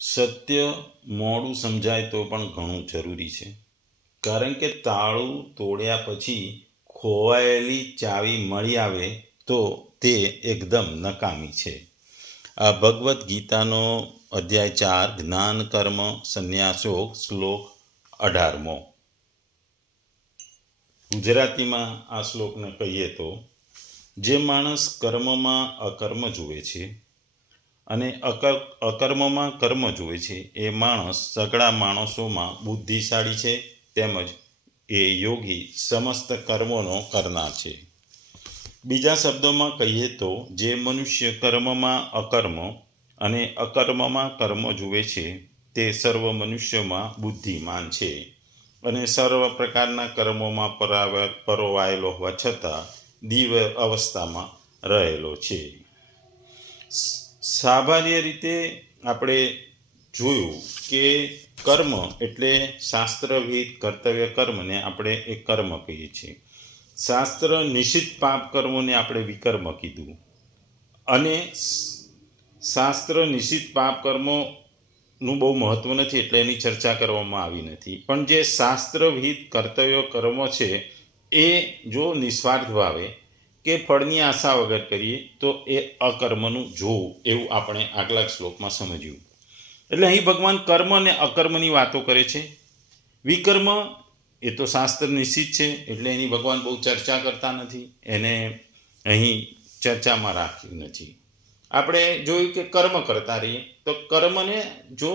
સત્ય મોડું સમજાય તો પણ ઘણું જરૂરી છે. કારણ કે તાળું તોડ્યા પછી ખોવાયેલી ચાવી મળી આવે તો તે એકદમ નકામી છે. આ ભગવદ્ ગીતાનો અધ્યાય ચાર, જ્ઞાન, કર્મ સંન્યાસોગ શ્લોક અઢારમો. ગુજરાતીમાં આ શ્લોકને કહીએ તો, જે માણસ કર્મમાં અકર્મ જુએ છે અને અકર, અકર્મમાં કર્મ જુએ છે. એ માણસ સગળા માણસોમાં બુદ્ધિશાળી છે તેમજ એ યોગી સમસ્ત કર્મોનો કરનાર છે. બીજા શબ્દોમાં કહીએ તો, જે મનુષ્ય કર્મમાં અકર્મ અને અકર્મમાં કર્મ જુએ છે, તે સર્વ મનુષ્યમાં બુદ્ધિમાન છે અને સર્વ પ્રકારના કર્મોમાં પરાવ- પરોવાયેલો હોવા છતાં દિવ્ય અવસ્થામાં રહેલો છે. સામાન્ય રીતે આપણે જોયું કે કર્મ એટલે શાસ્ત્રવિધ કર્તવ્ય કર્મને આપણે એ કર્મ કહીએ છીએ. શાસ્ત્ર નિશ્ચિત પાપ કર્મોને આપણે વિકર્મ કીધું. અને શાસ્ત્ર નિશ્ચિત પાપ કર્મોનું બહુ મહત્ત્વ નથી એટલે એની ચર્ચા કરવામાં આવી નથી. પણ જે શાસ્ત્રવિહિત કર્તવ્ય કર્મ છે, એ જો નિસ્વાર્થ ભાવે કે ફળની આશા વગર કરીએ, તો એ અકર્મનું જોવું, એવું આપણે આગલા શ્લોકમાં સમજ્યું. એટલે અહીં ભગવાન કર્મ અને અકર્મની વાતો કરે છે. વિકર્મ એ તો શાસ્ત્ર નિશ્ચિત છે, એટલે એની ભગવાન બહુ ચર્ચા કરતા નથી, એને અહીં ચર્ચામાં રાખ્યું નથી. આપણે જોયું કે કર્મ કરતા રહીએ, તો કર્મને જો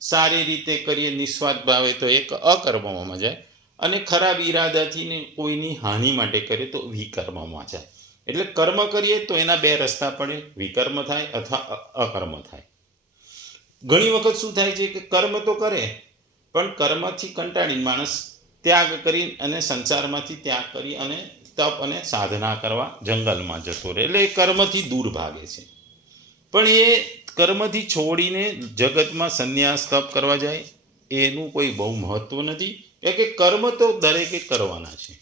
સારી રીતે કરીએ, નિસ્વાર્થ ભાવે, તો એક અકર્મમાં જાય અને ખરાબ ઈરાદાથી ને કોઈની હાનિ માટે કરે તો વિકર્મમાં જાય. એટલે કર્મ કરીએ તો એના બે રસ્તા પડે, વિકર્મ થાય અથવા અકર્મ થાય. ઘણી વખત શું થાય છે કે કર્મ તો કરે, પણ કર્મથી કંટાળીને માણસ ત્યાગ કરી અને સંસારમાંથી ત્યાગ કરી અને તપ અને સાધના કરવા જંગલમાં જતો રહે. એટલે એ કર્મથી દૂર ભાગે છે. પણ એ કર્મથી છોડીને જગતમાં સંન્યાસ, તપ કરવા જાય, એનું કોઈ બહુ મહત્ત્વ નથી. એ કે કર્મ તો દરેકે કરવાના છે.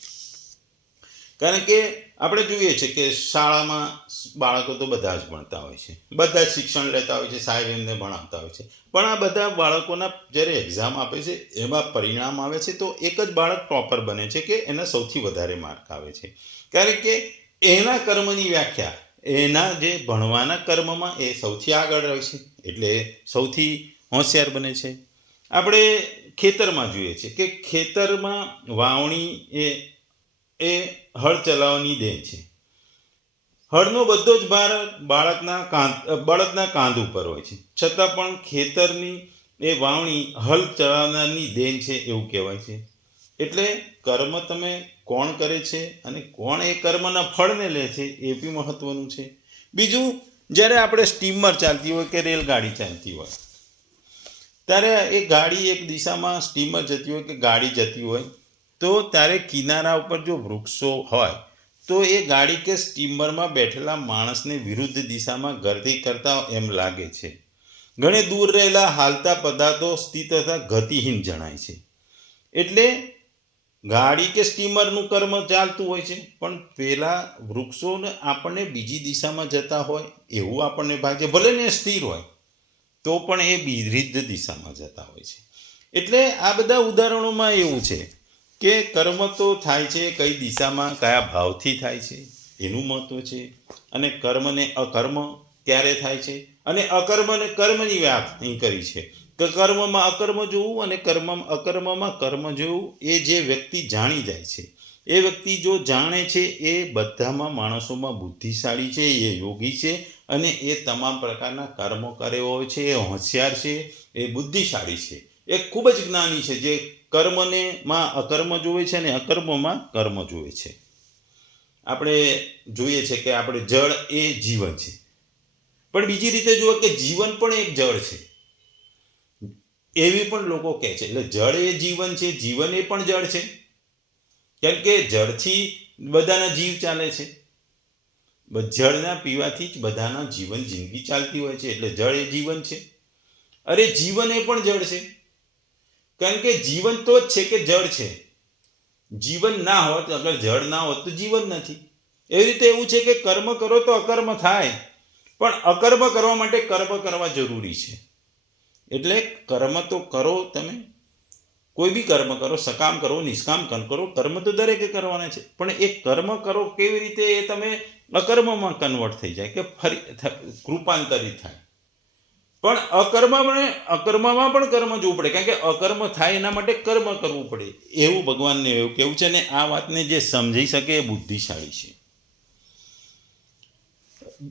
કારણ કે આપણે જોઈએ છે કે શાળામાં બાળકો તો બધા જ ભણતા હોય છે. બધા જ શિક્ષણ લેતા હોય છે, સાહેબ એમને ભણાવતા હોય છે. પણ આ બધા બાળકોના જ્યારે એક્ઝામ આપે છે, એમાં પરિણામ આવે છે, તો એક જ બાળક ટોપર બને છે કે એના સૌથી વધારે માર્ક આવે છે. કારણ કે એના કર્મની વ્યાખ્યા, એના જે ભણવાના કર્મમાં એ સૌથી આગળ રહે છે. એટલે સૌથી હોશિયાર બને છે. આપણે ખેતરમાં જોઈએ છે કે ખેતરમાં વાવણી એ એ હળ ચલાવવાની દેન છે. હળનો બધો જ ભાર બાળકના કાંધ, બળદના કાંધ ઉપર હોય છે. છતાં પણ ખેતરની એ વાવણી હળ ચલાવનારની દેન છે એવું કહેવાય છે. એટલે કર્મ તમે કોણ કરે છે અને કોણ એ કર્મના ફળને લે છે એ બી મહત્વનું છે. બીજું, જ્યારે આપણે સ્ટીમર ચાલતી હોય કે રેલગાડી ચાલતી હોય ત્યારે એ ગાડી એક દિશામાં સ્ટીમર જતી હોય કે ગાડી જતી હોય, તો ત્યારે કિનારા ઉપર જો વૃક્ષો હોય, તો એ ગાડી કે સ્ટીમરમાં બેઠેલા માણસને વિરુદ્ધ દિશામાં ગરદી કરતા એમ લાગે છે. ઘણે દૂર રહેલા હાલતા પદાર્થો સ્થિત તથા ગતિહીન જણાય છે. એટલે ગાડી કે સ્ટીમરનું કર્મ ચાલતું હોય છે, પણ પેલા વૃક્ષોને આપણને બીજી દિશામાં જતા હોય, એવું આપણને ભાગે. ભલે ને સ્થિર હોય તો પણ એ વિરુદ્ધ દિશામાં જતા હોય છે. એટલે આ બધા ઉદાહરણોમાં એવું છે કે કર્મ તો થાય છે, કઈ દિશામાં, કયા ભાવથી થાય છે, એનું મહત્વ છે. અને કર્મને અકર્મ ક્યારે થાય છે? અને અકર્મને કર્મની વાત અહીં કરી છે કે કર્મમાં અકર્મ જોવું અને કર્મ અકર્મમાં કર્મ જોવું એ જે વ્યક્તિ જાણી જાય છે. એ વ્યક્તિ જો જાણે છે એ બધામાં માણસોમાં બુદ્ધિશાળી છે, એ યોગી છે અને એ તમામ પ્રકારના કર્મો કરે હોય છે, એ હોશિયાર છે, એ બુદ્ધિશાળી છે. એ ખૂબ જ જ્ઞાની છે જે કર્મને માં અકર્મ જોવે છે અને અકર્મમાં કર્મ જોવે છે. આપણે જોઈએ છે કે આપણે જળ એ જીવન છે. પણ બીજી રીતે જુઓ કે જીવન પણ એક જળ છે. એવી પણ લોકો કહે છે, એટલે જળ એ જીવન છે, જીવન એ પણ જળ છે. કેમ કે જળથી બધાના જીવ ચાલે છે. જળના પીવાથી જ બધાના જીવન જિંદગી ચાલતી હોય છે, એટલે જળ એ જીવન છે. અરે જીવન એ પણ જળ છે. કારણ કે જીવન તો જ છે કે જળ છે. જીવન ના હોત અગર જળ ના હોત તો જીવન નથી. એવી રીતે એવું છે કે કર્મ કરો તો અકર્મ થાય. પણ અકર્મ કરવા માટે કર્મ કરવા જરૂરી છે. એટલે કર્મ તો કરો તમે કોઈ બી કર્મ કરો, સકામ કરો, નિષ્કામ કર્મ કરો, કર્મ તો દરેકે કરવાના છે. પણ એ કર્મ કરો કેવી રીતે એ તમે અકર્મમાં કન્વર્ટ થઈ જાય કે ફરી કૃપાંતરિત થાય. પણ અકર્મને અકર્મમાં પણ કર્મ જોવું પડે. કારણ કે અકર્મ થાય એના માટે કર્મ કરવું પડે. એવું ભગવાનને એવું કેવું છે ને, આ વાતને જે સમજી શકે એ બુદ્ધિશાળી છે.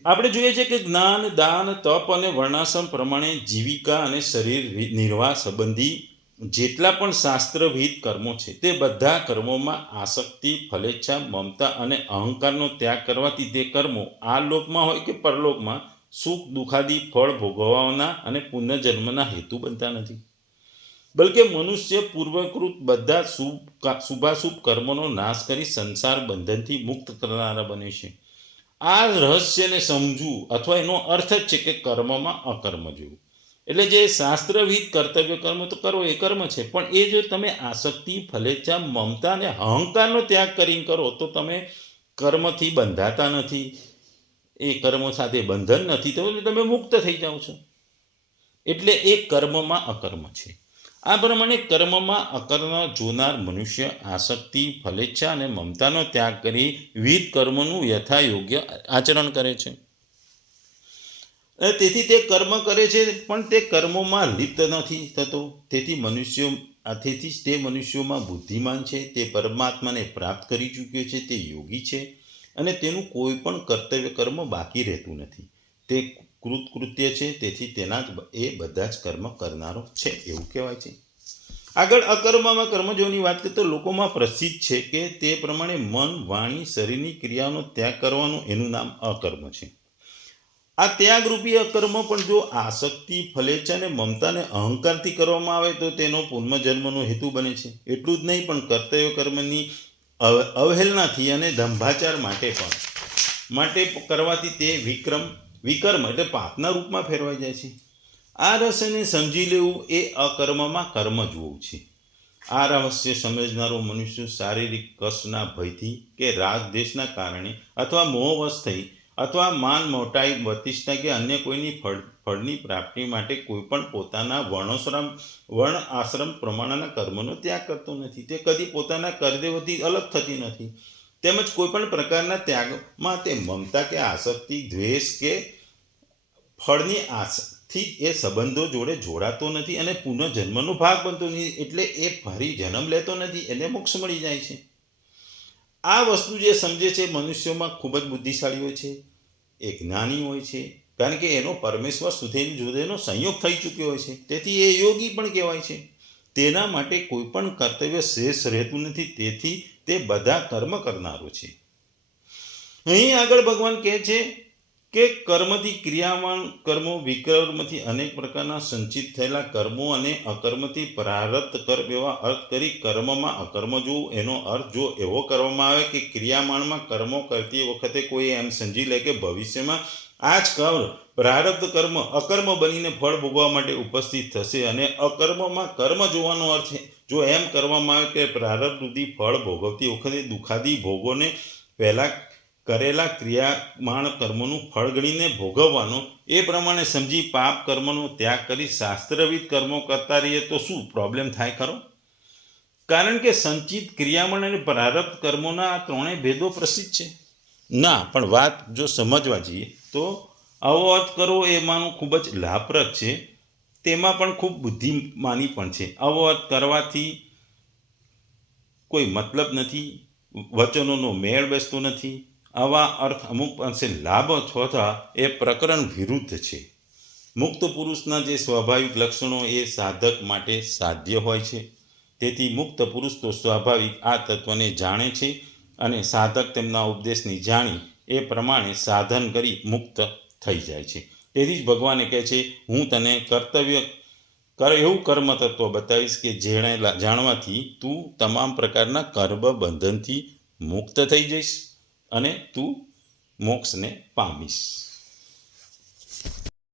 આપણે જોઈએ છે કે જ્ઞાન, દાન, તપ અને વર્ણાશ્રમ પ્રમાણે જીવિકા અને શરીર નિર્વાહ સંબંધી જેટલા પણ શાસ્ત્રવિહિત કર્મો છે, તે બધા કર્મોમાં આસક્તિ, ફલેચ્છા, મમતા અને અહંકારનો ત્યાગ કરવાથી તે કર્મો આ લોકમાં હોય કે પરલોકમાં સુખ, દુઃખાદી, ફળ ભોગવવાના અને પુનર્જન્મના હેતુ બનતા નથી. બલકે મનુષ્ય પૂર્વકૃત બધા શુભ શુભાશુભ કર્મોનો નાશ કરી સંસાર બંધનથી મુક્ત કરનારા બને છે. આ રહસ્યને સમજવું અથવા એનો અર્થ જ છે કે કર્મમાં અકર્મ જેવું. એટલે જે શાસ્ત્રવિધ કર્તવ્ય કર્મ તો કરવો એ કર્મ છે, પણ એ જો તમે આસક્તિ ફલેચ્છા મમતા અને અહંકારનો ત્યાગ કરીને કરો તો તમે કર્મથી બંધાતા નથી. એ કર્મો સાથે બંધન નથી. તો તમે મુક્ત થઈ જાઓ છો. એટલે એ કર્મમાં અકર્મ છે. આ પ્રમાણે કર્મમાં અકર્મ જોનાર મનુષ્ય આસક્તિ, ફલેચ્છા અને મમતાનો ત્યાગ કરી વિવિધ કર્મનું યથાયોગ્ય આચરણ કરે છે. તેથી તે કર્મ કરે છે, પણ તે કર્મોમાં લિપ્ત નથી થતો. તેથી મનુષ્યો તેથી જ તે મનુષ્યોમાં બુદ્ધિમાન છે, તે પરમાત્માને પ્રાપ્ત કરી ચૂક્યો છે, તે યોગી છે અને તેનું કોઈ પણ કર્તવ્ય કર્મ બાકી રહેતું નથી. તે કૃતકૃત્ય છે, તેથી તેના જ એ બધા જ કર્મ કરનારો છે, એવું કહેવાય છે. આગળ અકર્મમાં કર્મજોની વાત કરીએ તો લોકોમાં પ્રસિદ્ધ છે કે તે પ્રમાણે મન, વાણી, શરીરની ક્રિયાનો ત્યાગ કરવાનું એનું નામ અકર્મ છે. આ ત્યાગરૂપી અકર્મ પણ જો આસક્તિ ફલેચ્છા અને મમતાને અહંકારથી કરવામાં આવે, તો તેનો પુનર્જન્મનો હેતુ બને છે. એટલું જ નહીં, પણ કર્તવ્ય કર્મની અવ- અવહેલનાથી અને દંભાચાર માટે પણ. માટે કરવાથી તે વિક્રમ, વિકર્મ એટલે પાપના રૂપમાં ફેરવાઈ જાય છે. આ રહસ્યને સમજી લેવું એ અકર્મમાં કર્મ જોવું છે. આ રહસ્ય સમજનારો મનુષ્ય શારીરિક કષ્ટના ભયથી કે રાગ દ્વેષના કારણે અથવા મોહવશ થઈ અથવા માન મોટાઈ પ્રતિષ્ઠા કે અન્ય કોઈની ફળ, ફળની પ્રાપ્તિ માટે કોઈ પણ પોતાના વર્ણોશ્રમ વર્ણ આશ્રમ પ્રમાણના કર્મનો ત્યાગ કરતો નથી. તે કદી પોતાના કરદેવથી અલગ થતી નથી. તેમજ કોઈ પણ પ્રકારના ત્યાગમાં તે મમતા કે આસક્તિ, દ્વેષ કે ફળની આશથી એ સંબંધો જોડે જોડાતો નથી અને પુનઃજન્મનો ભાગ બનતો નથી. એટલે એ ફરી જન્મ લેતો નથી, એને મોક્ષ મળી જાય છે. આ વસ્તુ જે સમજે છે, મનુષ્યોમાં ખૂબ જ બુદ્ધિશાળી હોય છે, એ જ્ઞાની હોય છે, કારણ કે એનો પરમેશ્વર સુધી જુદેનો સંયોગ થઈ ચૂક્યો હોય છે. તેથી એ યોગી પણ કહેવાય છે. તેના માટે કોઈ પણ કર્તવ્ય શેષ રહેતું નથી, તેથી તે બધા કર્મ કરનારો છે. અહીં આગળ ભગવાન કહે છે કે કર્મથી ક્રિયામાન કર્મો વિકર્મથી અનેક પ્રકારના સંચિત થયેલા કર્મો અને અકર્મથી પ્રારબ્ધ કર્મ એવા અર્થ કરી કર્મમાં અકર્મ જોવું, એનો અર્થ જો એવો કરવામાં આવે કે ક્રિયામાણમાં કર્મો કરતી વખતે કોઈ એમ સમજી લે કે ભવિષ્યમાં આ જ કર્મ, પ્રારબ્ધ કર્મ, અકર્મ બનીને ફળ ભોગવા માટે ઉપસ્થિત થશે અને અકર્મમાં કર્મ જોવાનો અર્થ જો એમ કરવામાં આવે કે પ્રારબ્ધથી ફળ ભોગવતી વખતે દુઃખાદી ભોગોને પહેલાં કરેલા ક્રિયામાણ કર્મનું ફળ ગણીને ભોગવવાનો, એ પ્રમાણે સમજી પાપ કર્મનો ત્યાગ કરી શાસ્ત્રવિદ કર્મો કરતા રહીએ તો શું પ્રોબ્લેમ થાય ખરો? કારણ કે સંચિત ક્રિયામણ અને પ્રારબ્ધ કર્મોના આ ત્રણેય ભેદો પ્રસિદ્ધ છે. ના, પણ વાત જો સમજવા જઈએ તો આવો અર્થ કરવો એ ખૂબ જ લાભપ્રદ છે. તેમાં પણ ખૂબ બુદ્ધિમાની પણ છે. આવો અર્થ કરવાથી કોઈ મતલબ નથી, વચનોનો મેળ બેસતો નથી આવા અર્થ અમુક અંશે લાભ અથવા એ પ્રકરણ વિરુદ્ધ છે. મુક્ત પુરુષના જે સ્વાભાવિક લક્ષણો એ સાધક માટે સાધ્ય હોય છે. તેથી મુક્ત પુરુષ તો સ્વાભાવિક આ તત્વને જાણે છે અને સાધક તેમના ઉપદેશની જાણી એ પ્રમાણે સાધન કરી મુક્ત થઈ જાય છે. તેથી જ ભગવાને કહે છે, હું તને કર્તવ્ય કર, એવું કર્મ તત્વ બતાવીશ કે જેણે જાણવાથી તું તમામ પ્રકારના કર્મ બંધનથી મુક્ત થઈ જઈશ. અને તું મોક્ષને પામીશ.